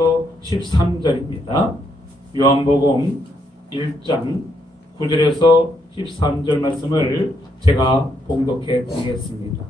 13절입니다. 요한복음 1장 9절에서 13절 말씀을 제가 봉독해 드리겠습니다.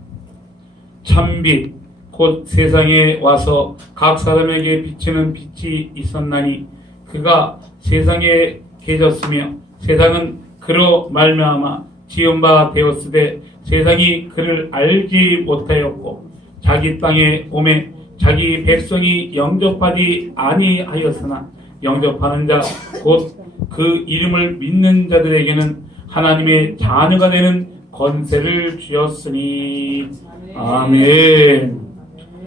참빛 곧 세상에 와서 각 사람에게 비치는 빛이 있었나니 그가 세상에 계셨으며 세상은 그로 말미암아 지은 바 되었으되 세상이 그를 알지 못하였고 자기 땅에 오매 자기 백성이 영접하지 아니하였으나 영접하는 자 곧 그 이름을 믿는 자들에게는 하나님의 자녀가 되는 권세를 주었으니 아멘.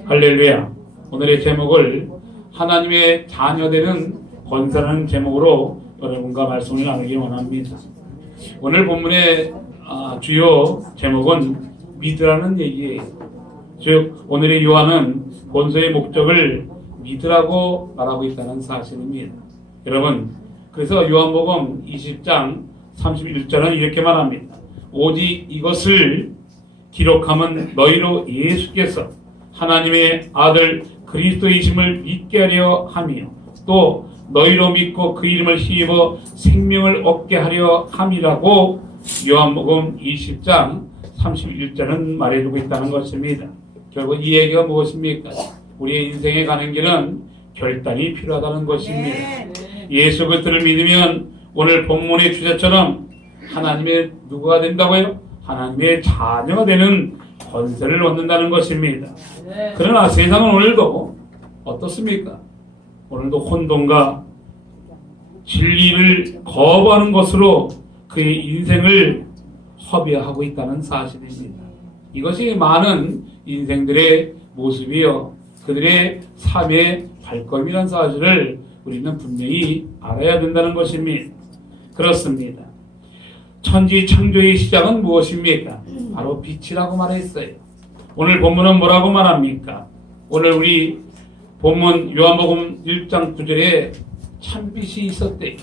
할렐루야. 오늘의 제목을 하나님의 자녀 되는 권세라는 제목으로 여러분과 말씀을 나누기 원합니다. 오늘 본문의 주요 제목은 믿으라는 얘기예요. 즉 오늘의 요한은 본서의 목적을 믿으라고 말하고 있다는 사실입니다. 여러분, 그래서 요한복음 20장 31절은 이렇게 말합니다. 오직 이것을 기록함은 너희로 예수께서 하나님의 아들 그리스도이심을 믿게 하려 함이요 또 너희로 믿고 그 이름을 힘입어 생명을 얻게 하려 함이라고 요한복음 20장 31절은 말해주고 있다는 것입니다. 결국 이 얘기가 무엇입니까? 우리의 인생에 가는 길은 결단이 필요하다는 것입니다. 예수 그리스도를 믿으면 오늘 본문의 주제처럼 하나님의 누구가 된다고요? 하나님의 자녀가 되는 권세를 얻는다는 것입니다. 그러나 세상은 오늘도 어떻습니까? 오늘도 혼돈과 진리를 거부하는 것으로 그의 인생을 허비하고 있다는 사실입니다. 이것이 많은 인생들의 모습이요 그들의 삶의 발걸음이라는 사실을 우리는 분명히 알아야 된다는 것입니다. 그렇습니다. 천지 창조의 시작은 무엇입니까? 바로 빛이라고 말했어요. 오늘 본문은 뭐라고 말합니까? 오늘 우리 본문 요한복음 1장 9절에 참빛이 있었대요.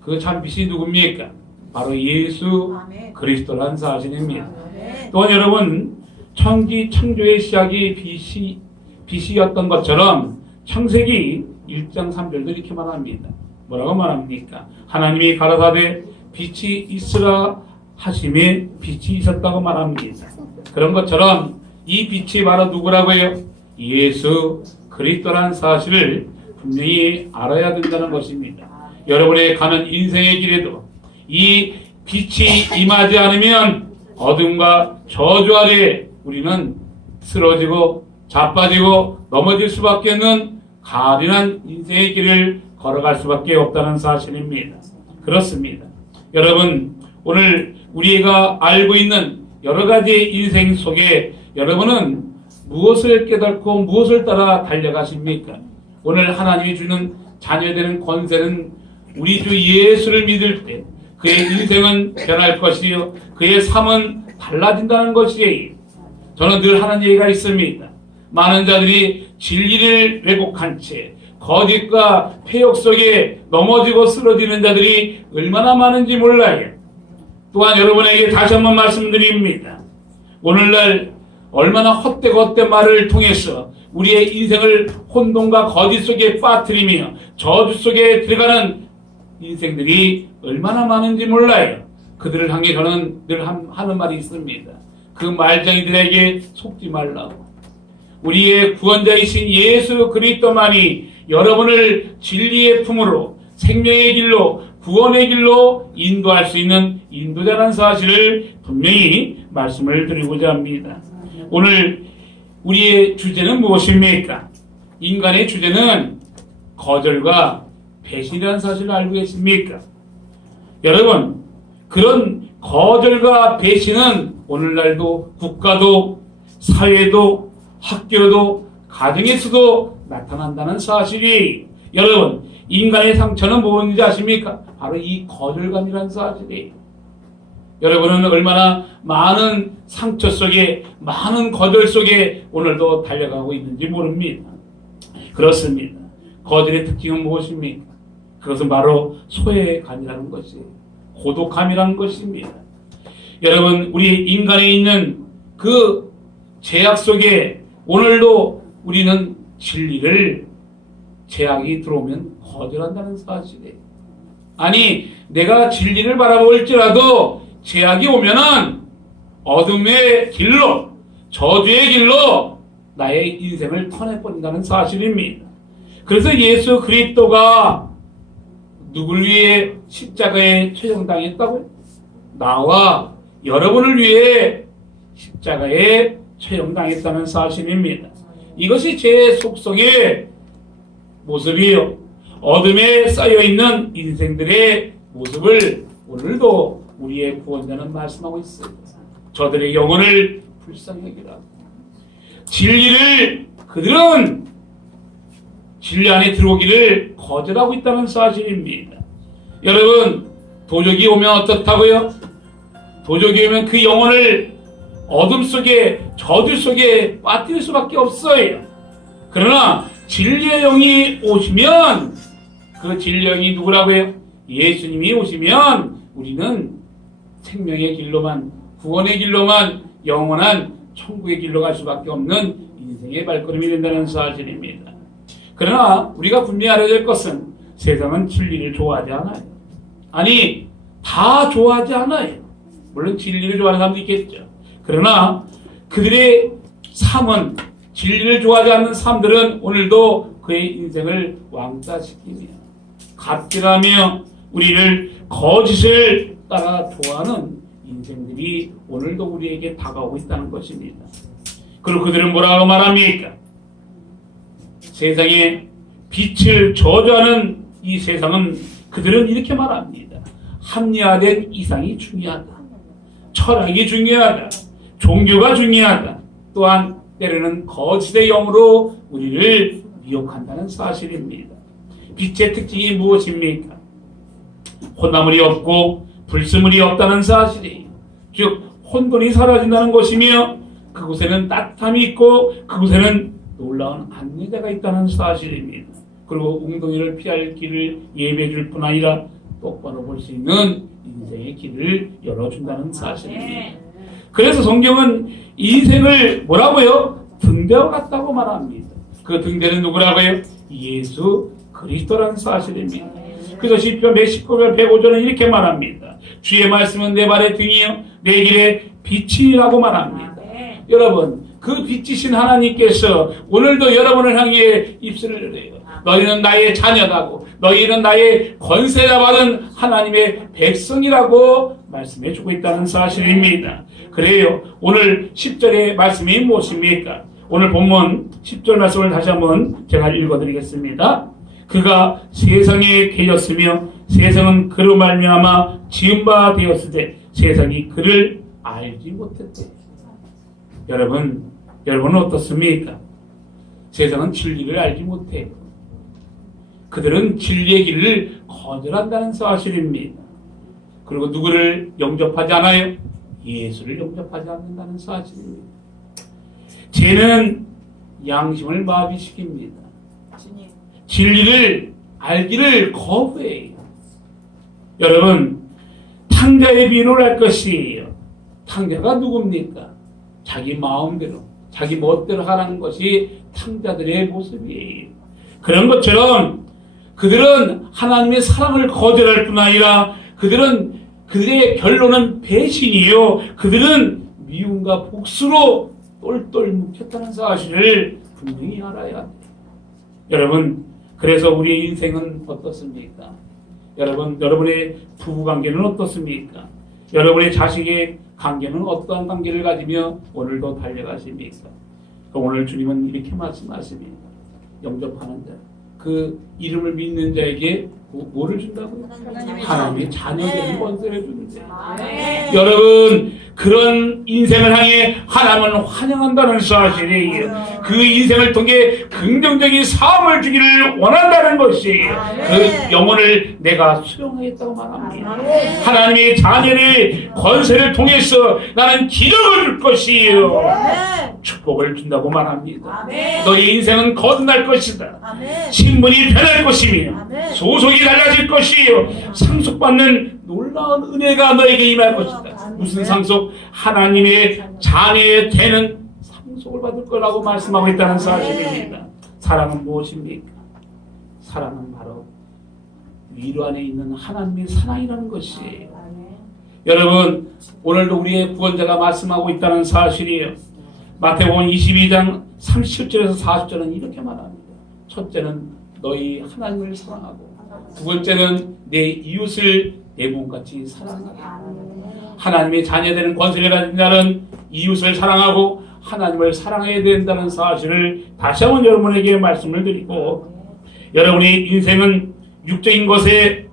그 참빛이 누굽니까? 바로 예수 그리스도라는 사실입니다. 또한 여러분, 천지 창조의 시작이 빛이었던 것처럼 창세기 1장 3절도 이렇게 말합니다. 뭐라고 말합니까? 하나님이 가라사대 빛이 있으라 하심에 빛이 있었다고 말합니다. 그런 것처럼 이 빛이 바로 누구라고요? 예수 그리스도라는 사실을 분명히 알아야 된다는 것입니다. 여러분의 가는 인생의 길에도 이 빛이 임하지 않으면 어둠과 저주 아래 우리는 쓰러지고 자빠지고 넘어질 수밖에 없는 가련한 인생의 길을 걸어갈 수밖에 없다는 사실입니다. 그렇습니다. 여러분, 오늘 우리가 알고 있는 여러 가지 인생 속에 여러분은 무엇을 깨닫고 무엇을 따라 달려가십니까? 오늘 하나님이 주는 자녀되는 권세는 우리 주 예수를 믿을 때 그의 인생은 변할 것이요 그의 삶은 달라진다는 것이에요. 저는 늘 하는 얘기가 있습니다. 많은 자들이 진리를 왜곡한 채 거짓과 폐역 속에 넘어지고 쓰러지는 자들이 얼마나 많은지 몰라요. 또한 여러분에게 다시 한번 말씀드립니다. 오늘날 얼마나 헛된 말을 통해서 우리의 인생을 혼돈과 거짓 속에 빠뜨리며 저주 속에 들어가는 인생들이 얼마나 많은지 몰라요. 그들을 향해 저는 늘 하는 말이 있습니다. 그 말쟁이들에게 속지 말라고. 우리의 구원자이신 예수 그리스도만이 여러분을 진리의 품으로 생명의 길로 구원의 길로 인도할 수 있는 인도자라는 사실을 분명히 말씀을 드리고자 합니다. 오늘 우리의 주제는 무엇입니까? 인간의 주제는 거절과 배신이라는 사실을 알고 계십니까? 여러분, 그런 거절과 배신은 오늘날도 국가도 사회도 학교도 가정에서도 나타난다는 사실이 여러분 인간의 상처는 뭔지 아십니까? 바로 이 거절감이라는 사실이에요. 여러분은 얼마나 많은 상처 속에 많은 거절 속에 오늘도 달려가고 있는지 모릅니다. 그렇습니다. 거절의 특징은 무엇입니까? 그것은 바로 소외감이라는 것이에요. 고독함이라는 것입니다. 여러분 우리 인간에 있는 그 제약 속에 오늘도 우리는 진리를 제약이 들어오면 거절한다는 사실이에요. 아니, 내가 진리를 바라볼지라도 제약이 오면은 어둠의 길로, 저주의 길로 나의 인생을 터내버린다는 사실입니다. 그래서 예수 그리스도가 누굴 위해 십자가에 처형당했다고요? 나와 여러분을 위해 십자가에 처형당했다는 사실입니다. 이것이 제 속성의 모습이요. 어둠에 쌓여있는 인생들의 모습을 오늘도 우리의 구원자는 말씀하고 있습니다. 저들의 영혼을 불쌍히 하라. 진리를 그들은 진리 안에 들어오기를 거절하고 있다는 사실입니다. 여러분, 도적이 오면 어떻다고요? 도적이 오면 그 영혼을 어둠 속에, 저주 속에 빠뜨릴 수밖에 없어요. 그러나 진리의 영이 오시면, 그 진리의 영이 누구라고요? 예수님이 오시면 우리는 생명의 길로만, 구원의 길로만, 영원한 천국의 길로 갈 수밖에 없는 인생의 발걸음이 된다는 사실입니다. 그러나 우리가 분명히 알아야 될 것은 세상은 진리를 좋아하지 않아요. 아니, 다 좋아하지 않아요. 물론 진리를 좋아하는 사람도 있겠죠. 그러나 그들의 삶은, 진리를 좋아하지 않는 사람들은 오늘도 그의 인생을 왕따시키며 갑질하며 우리를 거짓을 따라 좋아하는 인생들이 오늘도 우리에게 다가오고 있다는 것입니다. 그리고 그들은 뭐라고 말합니까? 세상에 빛을 저주하는 이 세상은 그들은 이렇게 말합니다. 합리화된 이상이 중요하다. 철학이 중요하다. 종교가 중요하다. 또한 때로는 거짓의 영으로 우리를 미혹한다는 사실입니다. 빛의 특징이 무엇입니까? 혼나물이 없고 불순물이 없다는 사실이에요. 즉 혼돈이 사라진다는 것이며 그곳에는 따뜻함이 있고 그곳에는 놀라운 안내자가 있다는 사실입니다. 그리고 웅덩이를 피할 길을 예배해 줄 뿐 아니라 똑바로 볼 수 있는 인생의 길을 열어준다는 사실입니다. 그래서 성경은 인생을 뭐라고요? 등대와 같다고 말합니다. 그 등대는 누구라고요? 예수 그리스도라는 사실입니다. 그래서 시편 119편 105절은 이렇게 말합니다. 주의 말씀은 내 발의 등이요 내 길의 빛이라고 말합니다. 여러분, 그 빛이신 하나님께서 오늘도 여러분을 향해 입술을 열어요. 너희는 나의 자녀라고, 너희는 나의 권세가 받은 하나님의 백성이라고 말씀해 주고 있다는 사실입니다. 그래요. 오늘 10절의 말씀이 무엇입니까? 오늘 본문 10절 말씀을 다시 한번 제가 읽어드리겠습니다. 그가 세상에 계셨으며 세상은 그로 말미암아 지은 바 되었으되 세상이 그를 알지 못했대. 여러분은 어떻습니까? 세상은 진리를 알지 못해요. 그들은 진리의 길을 거절한다는 사실입니다. 그리고 누구를 영접하지 않아요? 예수를 영접하지 않는다는 사실입니다. 죄는 양심을 마비시킵니다. 진리를 알기를 거부해요. 여러분, 탕자의 비유를 할 것이에요. 탕자가 누굽니까? 자기 마음대로, 자기 멋대로 하라는 것이 탕자들의 모습이에요. 그런 것처럼 그들은 하나님의 사랑을 거절할 뿐 아니라 그들의 결론은 배신이요. 그들은 미움과 복수로 똘똘 뭉쳤다는 사실을 분명히 알아야 합니다. 여러분, 그래서 우리의 인생은 어떻습니까? 여러분의 부부관계는 어떻습니까? 여러분의 자식의 관계는 어떠한 관계를 가지며 오늘도 달려가십니까? 오늘 주님은 이렇게 말씀하십니다. 영접하는 자, 그 이름을 믿는 자에게 뭐를 준다고요? 하나님의 자녀되는 권세를 주는데. 여러분, 그런 인생을 향해 하나님은 환영한다는 사실이에요. 그 인생을 통해 긍정적인 삶을 주기를 원한다는 것이에요. 그 영혼을 내가 수용하겠다고 말합니다. 하나님의 자녀의 권세를 통해서 나는 기력을 줄 것이에요. 축복을 준다고 말합니다. 너의 인생은 거듭날 것이다. 신분이 변할 것이며 소속이 달라질 것이요 상속받는 놀라운 은혜가 너에게 임할 것이다. 무슨 상속? 하나님의 자녀에 되는 상속을 받을 거라고 말씀하고 있다는 사실입니다. 사랑은 무엇입니까? 사랑은 바로 위로 안에 있는 하나님의 사랑이라는 것이에요. 여러분, 오늘도 우리의 구원자가 말씀하고 있다는 사실이에요. 마태복음 22장 37절에서 40절은 이렇게 말합니다. 첫째는 너희 하나님을 사랑하고, 두 번째는 내 이웃을 내 몸같이 사랑하라. 하나님의 자녀되는 권세를 가진 자는 이웃을 사랑하고 하나님을 사랑해야 된다는 사실을 다시 한번 여러분에게 말씀을 드리고, 여러분의 인생은 육적인 것에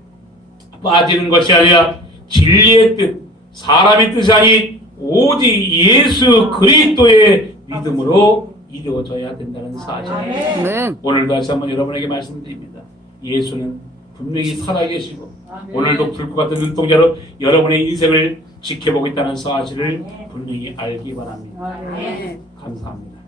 빠지는 것이 아니라 진리의 뜻, 사람의 뜻이 아닌 오직 예수 그리스도의 믿음으로 이루어져야 된다는 사실. 오늘 다시 한번 여러분에게 말씀드립니다. 예수는 분명히 살아계시고 오늘도 불꽃 같은 눈동자로 여러분의 인생을 지켜보고 있다는 사실을 분명히 알기 바랍니다. 감사합니다.